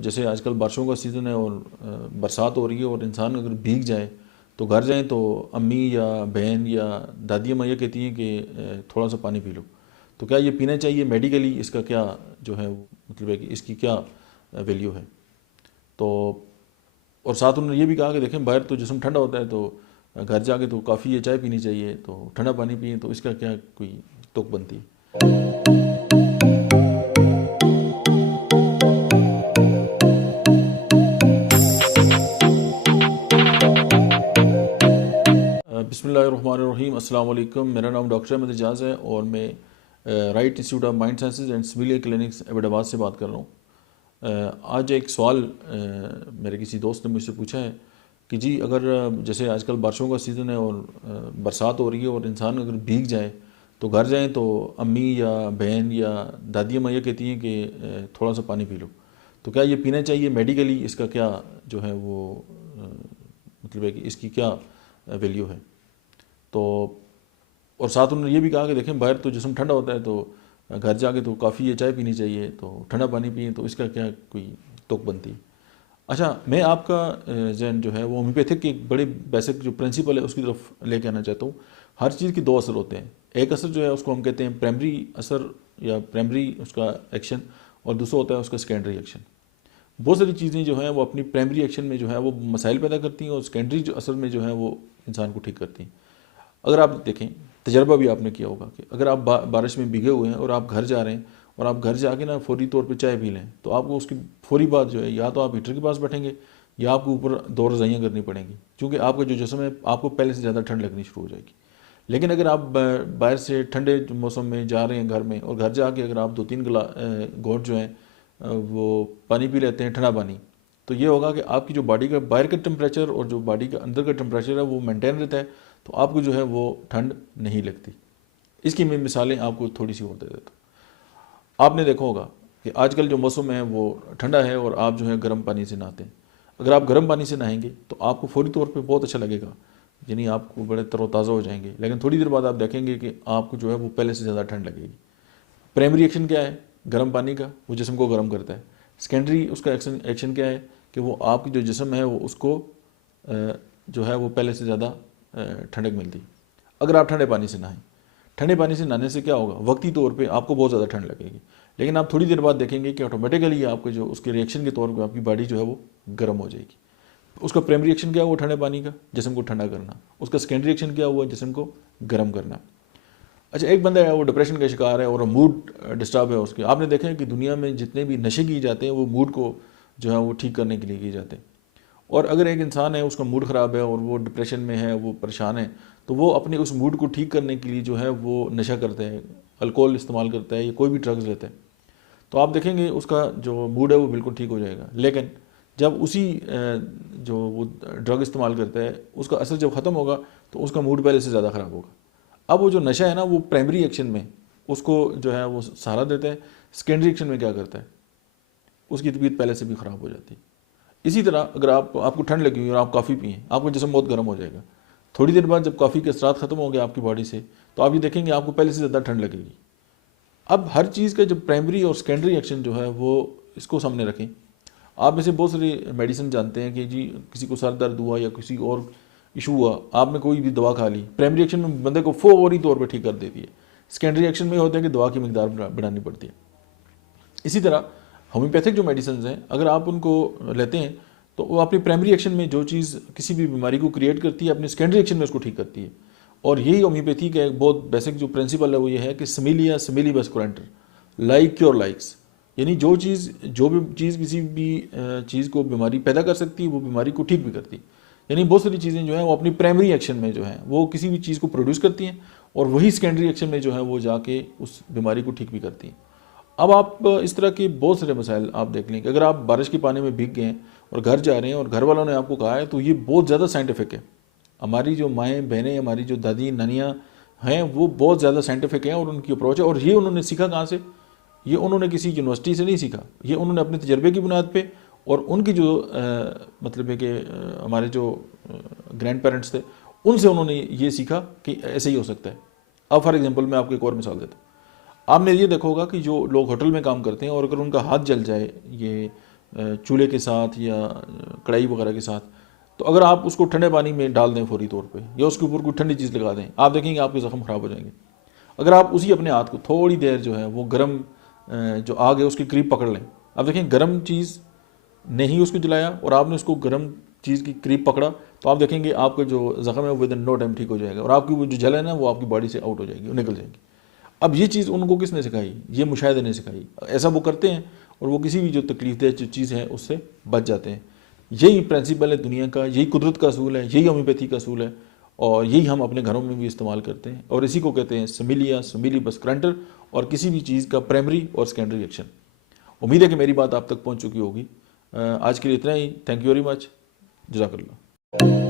जैसे आजकल बारिशों का सीज़न है और बरसात हो रही है और इंसान अगर भीग जाए तो घर जाए तो अम्मी या बहन या दादी अम्मा ये कहती हैं कि थोड़ा सा पानी पी लो। तो क्या ये पीना चाहिए? मेडिकली इसका क्या जो है मतलब है कि इसकी क्या वैल्यू है? तो और साथ उन्होंने ये भी कहा कि देखें बाहर तो जिस्म ठंडा होता है, तो घर जाके तो काफ़ी ये चाय पीनी चाहिए, तो ठंडा पानी पिए, तो इसका क्या कोई तुक बनती है? बिस्मिल्लाहिर्रहमानिर्रहीम, अस्सलाम वालेकुम। मेरा नाम डॉक्टर अहमद एजाज़ है और मैं right institute of mind sciences and civilian clinics Abbottabad से बात कर रहा हूँ। आज एक सवाल मेरे किसी दोस्त ने मुझसे पूछा है कि जी अगर जैसे आजकल बारिशों का सीज़न है और बरसात हो रही है और इंसान अगर भीग जाए तो घर जाए तो अम्मी या बहन या दादी अम्मा ये कहती हैं कि थोड़ा सा पानी पी लो। तो क्या ये पीना चाहिए? मेडिकली इसका क्या जो है वो मतलब है कि इसकी क्या वैल्यू है? तो और साथ उन्होंने ये भी कहा कि देखें बाहर तो जिस्म ठंडा होता है, तो घर जाके तो काफ़ी ये चाय पीनी चाहिए, तो ठंडा पानी पिए, तो इसका क्या कोई तुक बनती है? अच्छा, मैं आपका जहन जो है वो होम्योपैथिक के एक बड़े बेसिक जो प्रिंसिपल है उसकी तरफ लेके आना चाहता हूँ। हर चीज़ के दो असर होते हैं। एक असर जो है उसको हम कहते हैं प्राइमरी असर या प्राइमरी उसका एक्शन, और दूसरा होता है उसका सेकेंडरी एक्शन। बहुत सारी चीज़ें जो हैं वो अपनी प्राइमरी एक्शन में जो है वो मसाइल पैदा करती हैं और सेकेंडरी जो असर में जो है वो इंसान को ठीक करती हैं। अगर आप देखें, तजर्बा भी आपने किया होगा कि अगर आप बारिश में भीगे हुए हैं और आप घर जा रहे हैं और आप घर जाके ना फौरी तौर पे चाय पी लें, तो आपको उसकी फौरी बात जो है या तो आप हीटर के पास बैठेंगे या आपको ऊपर दो रज़ाइयाँ करनी पड़ेंगी, क्योंकि आपका जो जिस्म है आपको पहले से ज़्यादा ठंड लगनी शुरू हो जाएगी। लेकिन अगर आप बाहर से ठंडे मौसम में जा रहे हैं घर में, और घर जाके अगर आप 2-3 घोंट जो हैं वो पानी पी लेते हैं, ठंडा पानी, तो ये होगा कि आपकी जो बॉडी का बाहर का टेम्परेचर और जो बॉडी का अंदर का टेम्परेचर है वो मेंटेन रहता है, तो आपको जो है वो ठंड नहीं लगती। इसकी मैं मिसालें आपको थोड़ी सी और दे देता हूँ। आपने देखा होगा कि आजकल जो मौसम है वो ठंडा है और आप जो है गर्म पानी से नहाते हैं। अगर आप गर्म पानी से नहाएंगे तो आपको फौरी तौर पे बहुत अच्छा लगेगा, यानी आपको बड़े तरोताज़ा हो जाएंगे। लेकिन थोड़ी देर बाद आप देखेंगे कि आपको जो है वो पहले से ज़्यादा ठंड लगेगी। प्राइमरी एक्शन क्या है गर्म पानी का? वो जिस्म को गर्म करता है। सेकेंडरी उसका एक्शन क्या है कि वो आपकी जो जिस्म है वो उसको जो है वो पहले से ज़्यादा ठंडक मिलती। अगर आप ठंडे पानी से नहाएं, ठंडे पानी से नहाने से क्या होगा, वक्ती तौर पे आपको बहुत ज़्यादा ठंड लगेगी, लेकिन आप थोड़ी देर बाद देखेंगे कि ऑटोमेटिकली आपके जो उसके रिएक्शन के तौर पे आपकी बॉडी जो है वो गर्म हो जाएगी। उसका प्राइमरी एक्शन क्या हुआ ठंडे पानी का? जिस्म को ठंडा करना। उसका सेकेंडरी एक्शन क्या हुआ? जिस्म को गर्म करना। अच्छा, एक बंदा है वो डिप्रेशन का शिकार है और मूड डिस्टर्ब है उसके। आपने देखा है कि दुनिया में जितने भी नशे किए जाते हैं वो मूड को जो है वो ठीक करने के लिए किए जाते हैं। और अगर एक इंसान है उसका मूड ख़राब है और वो डिप्रेशन में है, वो परेशान है, तो वो अपने उस मूड को ठीक करने के लिए जो है वो नशा करता है, अल्कोहल इस्तेमाल करता है या कोई भी ड्रग्स लेता है। तो आप देखेंगे उसका जो मूड है वो बिल्कुल ठीक हो जाएगा। लेकिन जब उसी जो वो ड्रग इस्तेमाल करता है उसका असर जब ख़त्म होगा तो उसका मूड पहले से ज़्यादा ख़राब होगा। अब वो जो नशा है ना वो प्राइमरी एक्शन में उसको जो है वो सहारा देता है। सेकेंडरी एक्शन में क्या करता है, उसकी तबीयत पहले से भी ख़राब हो जाती है। इसी तरह अगर आपको ठंड लगी हुई और आप कॉफ़ी पिए, आपका जिस्म बहुत गर्म हो जाएगा। थोड़ी देर बाद जब कॉफ़ी के असरात ख़त्म हो गए आपकी बॉडी से, तो आप ये देखेंगे आपको पहले से ज़्यादा ठंड लगेगी। अब हर चीज़ का जब प्राइमरी और सेकेंडरी एक्शन जो है वो इसको सामने रखें। आप में से बहुत सारी मेडिसिन जानते हैं कि जी किसी को सर दर्द हुआ या किसी और इशू हुआ, आपने कोई भी दवा खा ली, प्राइमरी एक्शन में बंदे को फौरी तौर पर ठीक कर देती है। सेकेंडरी एक्शन में होता है कि दवा की मिकदार बढ़ानी पड़ती है। इसी तरह होम्योपैथिक जो मेडिसिन हैं अगर आप उनको लेते हैं तो वो अपनी प्राइमरी एक्शन में जो चीज़ किसी भी बीमारी को क्रिएट करती है, अपने सेकेंडरी एक्शन में उसको ठीक करती है। और यही होम्योपैथी का एक बहुत बेसिक जो प्रिंसिपल है वो ये है कि सिमिलिया सिमिलीबस कुरेंटर, लाइक योर लाइक्स। यानी जो भी चीज़ किसी भी चीज़ को बीमारी पैदा कर सकती है वो बीमारी को ठीक भी करती है। यानी बहुत सारी चीज़ें जो हैं वो अपनी प्राइमरी एक्शन में जो है वो किसी भी चीज़ को प्रोड्यूस करती हैं और वही सेकेंडरी एक्शन में जो है वो जाके उस बीमारी को ठीक भी करती हैं। अब आप इस तरह के बहुत सारे मसाइल आप देख लें कि अगर आप बारिश के पानी में भीग गए हैं और घर जा रहे हैं और घर वालों ने आपको कहा है, तो ये बहुत ज़्यादा साइंटिफिक है। हमारी जो माएँ बहनें, हमारी जो दादी नानियाँ हैं वो बहुत ज़्यादा साइंटिफिक हैं और उनकी अप्रोच है। और ये उन्होंने सीखा कहाँ से? ये उन्होंने किसी यूनिवर्सिटी से नहीं सीखा, ये उन्होंने अपने तजर्बे की बुनियाद पे और उनकी जो मतलब है कि हमारे जो ग्रैंड पेरेंट्स थे उनसे उन्होंने ये सीखा कि ऐसे ही हो सकता है। अब फॉर एग्जांपल मैं आपको एक और मिसाल देता हूँ। आपने ये देखा होगा कि जो लोग होटल में काम करते हैं और अगर उनका हाथ जल जाए ये चूल्हे के साथ या कढ़ाई वगैरह के साथ, तो अगर आप उसको ठंडे पानी में डाल दें फौरी तौर पे, या उसके ऊपर कोई ठंडी चीज़ लगा दें, आप देखेंगे आपके ज़ख्म ख़राब हो जाएंगे। अगर आप उसी अपने हाथ को थोड़ी देर जो है वो गर्म जो आग है उसके करीब पकड़ लें, आप देखें गर्म चीज़ नहीं उसको जलाया और आपने उसको गर्म चीज़ की करीब पकड़ा, तो आप देखेंगे आपका जो ज़ख्म है विद इन नो टाइम ठीक हो जाएगा और आपकी वो जो जलन है वो आपकी बॉडी से आउट हो जाएगी, वो निकल जाएगी। अब ये चीज़ उनको किसने सिखाई? ये मुशाहिदे ने सिखाई। ऐसा वो करते हैं और वो किसी भी जो तकलीफदेह जो चीज़ है उससे बच जाते हैं। यही प्रिंसिपल है दुनिया का, यही कुदरत का असूल है, यही होम्योपैथी का असूल है और यही हम अपने घरों में भी इस्तेमाल करते हैं और इसी को कहते हैं सिमिलिया सिमिलीबस ग्रांटर और किसी भी चीज़ का प्राइमरी और सेकेंडरी एक्शन। उम्मीद है कि मेरी बात आप तक पहुंच चुकी होगी। आज के लिए इतना ही। Thank you very much. जज़ाकल्लाह।